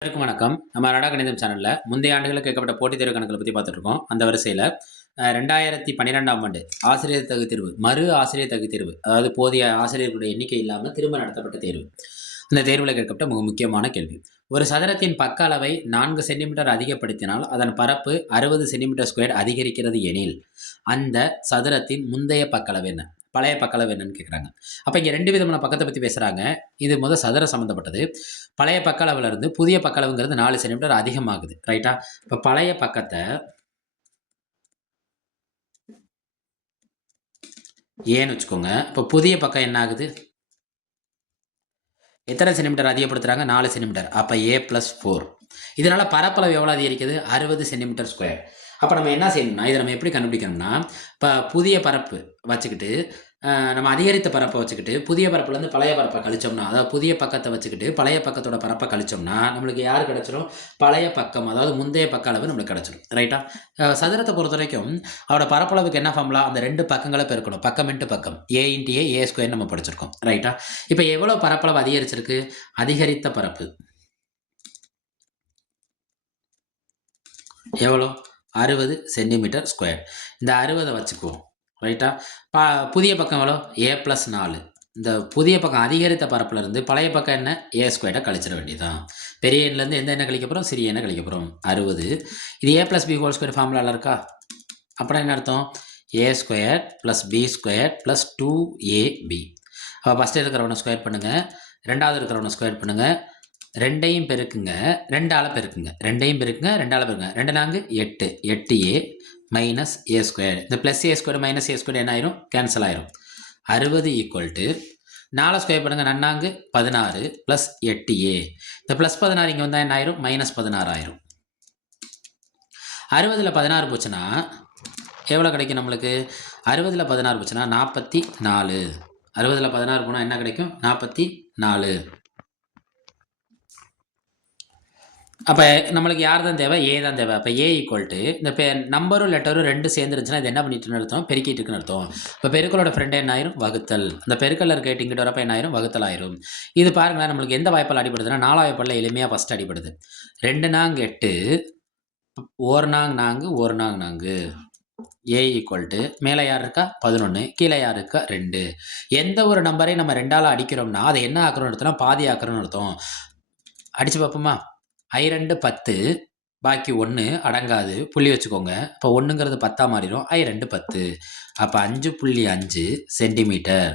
அனைவருக்கும் வணக்கம். நம்ம நடா கணிதம் சேனலில் முந்தைய ஆண்டுகளில் கேட்கப்பட்ட போட்டித் தேர்வு கணக்குகளை பற்றி பார்த்துருக்கோம் அந்த வரிசையில் ரெண்டாயிரத்தி பன்னிரெண்டாம் ஆண்டு ஆசிரியர் தகுதி தேர்வு மறு ஆசிரியர் தகுதி தேர்வு அதாவது போதிய ஆசிரியர்களுடைய எண்ணிக்கை இல்லாமல் திரும்ப நடத்தப்பட்ட தேர்வு. அந்த தேர்வில் கேட்கப்பட்ட மிக முக்கியமான கேள்வி. ஒரு சதுரத்தின் பக்க அளவை நான்கு சென்டிமீட்டர் அதிகப்படுத்தினால் அதன் பரப்பு அறுபது சென்டிமீட்டர் ஸ்கொயர் அதிகரிக்கிறது எனில் அந்த சதுரத்தின் முந்தைய பக்களவு என்ன? பழைய பக்களவு என்னன்னு கேட்குறாங்க அப்போ இங்கே ரெண்டு விதமான பக்கத்தை பற்றி பேசுகிறாங்க இது முதல் சதுர சம்மந்தப்பட்டது பழைய பக்க அளவுல இருந்து புதிய பக்களவுங்கிறது நாலு சென்டிமீட்டர் அதிகமாகுது. ரைட்டா இப்போ பழைய பக்கத்தை ஏன்னு வச்சுக்கோங்க. இப்போ புதிய பக்கம் என்ன ஆகுது? எத்தனை சென்டிமீட்டர் அதிகப்படுத்துறாங்க? நாலு சென்டிமீட்டர் அப்போ ஏ ப்ளஸ் ஃபோர் இதனால பரப்பளவு எவ்வளோ அதிகரிக்குது? அறுபது சென்டிமீட்டர் ஸ்கொயர் அப்போ நம்ம என்ன செய்யணும்னா இதை நம்ம எப்படி கண்டுபிடிக்கணும்னா இப்போ புதிய பரப்பு வச்சுக்கிட்டு நம்ம அதிகரித்த பரப்பை வச்சுக்கிட்டு புதிய பரப்புலேருந்து பழைய பரப்பை கழிச்சோம்னா அதாவது புதிய பக்கத்தை வச்சுக்கிட்டு பழைய பக்கத்தோட பரப்பை கழிச்சோம்னா நம்மளுக்கு யார் கிடச்சிரும்? பழைய பக்கம் அதாவது முந்தைய பக்க அளவு நம்மளுக்கு கிடச்சிரும். ரைட்டா சதுரத்தை பொறுத்த வரைக்கும் அவரோட பரப்பளவுக்கு என்ன ஃபார்முலா அந்த ரெண்டு பக்கங்களை பெருக்கணும். பக்கம் இன்ட்டு பக்கம். A into A A square நம்ம படிச்சிருக்கோம். ரைட்டா இப்போ எவ்வளோ பரப்பளவு அதிகரிச்சிருக்கு? அதிகரித்த பரப்பு. எவ்வளோ? அறுபது சென்டிமீட்டர் ஸ்கொயர் இந்த அறுபதை வச்சுக்குவோம். ரைட்டா பா புதிய பக்கம் எவ்வளோ? ஏ ப்ளஸ் நாலு. இந்த புதிய பக்கம் அதிகரித்த பரப்புல இருந்து பழைய பக்கம் என்ன? ஏ ஸ்கொயர்டாக கழிச்சிட வேண்டியதான் பெரிய எண்ணிலேருந்து எந்த எண்ணெய் கழிக்க போகிறோம் சிறிய எண்ணெய் கழிக்க போகிறோம் அறுபது. இது A plus B whole square ஃபார்முலாவில் இருக்கா? அப்புறம் என்ன அர்த்தம்? A square plus B square plus two AB அப்போ ஃபஸ்ட்டு இருக்கிறவனை ஸ்கொயர் பண்ணுங்கள் ரெண்டாவது இருக்கிறவனை ஸ்கொயர் பண்ணுங்கள் ரெண்டையும் பெருக்குங்க. ரெண்டால பெருக்குங்க. ரெண்டையும் பெருக்குங்க. ரெண்டால பெருக்குங்க. ரெண்டு நான்கு? எட்டு. எட்டு ஏ மைனஸ் ஏ ஸ்கொயர் இந்த plus A square minus A square என்ன ஆயிரும் கேன்சல் ஆயிரும். அறுபது ஈக்குவல் டு நாலு ஸ்கொயர் பண்ணுங்க. நன்னாங்கு பதினாறு ப்ளஸ் எட்டு ஏ இந்த ப்ளஸ் பதினாறு இங்கே வந்தால் என்ன ஆயிரும் மைனஸ் பதினாறு ஆயிரும். அறுபதில் பதினாறு போச்சுன்னா எவ்வளோ கிடைக்கும் நம்மளுக்கு? அறுபதில் பதினாறு போச்சுன்னா நாற்பத்தி நாலு. அறுபதில் பதினாறு போனால் என்ன கிடைக்கும்? நாற்பத்தி நாலு. அப்போ நம்மளுக்கு யார் தான் தேவை? ஏ தான் தேவை. அப்போ ஏ ஈக்குவல் டு இந்த பே நம்பரும் லெட்டரும் ரெண்டு சேர்ந்துருச்சுன்னா இது என்ன பண்ணிட்டுன்னு அர்த்தம்? பெருக்கிட்டு இருக்குன்னு அர்த்தம். இப்போ பெருக்களோட ஃப்ரெண்ட் என்ன ஆயிரும்? வகுத்தல். அந்த பெருக்கல்ல இருக்க இங்கிட்ட வரப்போ என்ன ஆயிரும்? வகுத்தல் ஆயிரும். இது பாருங்களேன் நம்மளுக்கு எந்த வாய்ப்பால் அடிபடுதுன்னா நாலா வாய்ப்பால் எளிமையாக ஃபஸ்ட் அடிபடுது. ரெண்டு நாங்க எட்டு ஒரு நாங் நான்கு ஒரு நாங் நான்கு. ஏ ஈக்குவல் டு மேலே யார் இருக்கா? பதினொன்று கீழே யார் இருக்கா? ரெண்டு. எந்த ஒரு நம்பரையும் நம்ம ரெண்டால் அடிக்கிறோம்னா அதை என்ன ஆக்குறோம்னு அர்த்தம் பாதி ஆக்குறோம்னு அர்த்தம். அடித்து பார்ப்போமா? ஐ ரெண்டு பத்து பாக்கி ஒன்று அடங்காது. புள்ளி வச்சுக்கோங்க. இப்போ ஒன்றுங்கிறது பத்தா மாறிடும் ஐ ரெண்டு பத்து. அப்போ அஞ்சு புள்ளி அஞ்சு சென்டிமீட்டர்.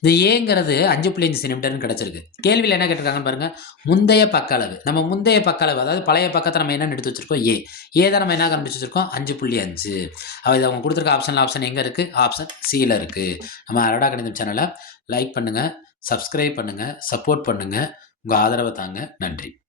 இது ஏங்கிறது அஞ்சு புள்ளி அஞ்சு சென்டிமீட்டர்னு கிடச்சிருக்கு. கேள்வியில் என்ன கேட்டிருக்காங்கன்னு பாருங்கள் முந்தைய பக்க அளவு. நம்ம முந்தைய பக்க அளவு அதாவது பழைய பக்கத்தை நம்ம என்ன எடுத்து வச்சுருக்கோம்? ஏ. ஏ தான் நம்ம என்ன கண்டுபிடிச்சு வச்சுருக்கோம்? அஞ்சு புள்ளி அஞ்சு. அவள் இது அவங்க கொடுத்துருக்க ஆப்ஷனில் ஆப்ஷன் எங்கே இருக்குது ஆப்ஷன் சியில் இருக்குது நம்ம அரடா கணிதம் சேனலை லைக் பண்ணுங்கள் சப்ஸ்கிரைப் பண்ணுங்கள் சப்போர்ட் பண்ணுங்கள் உங்கள் ஆதரவை தாங்க. நன்றி.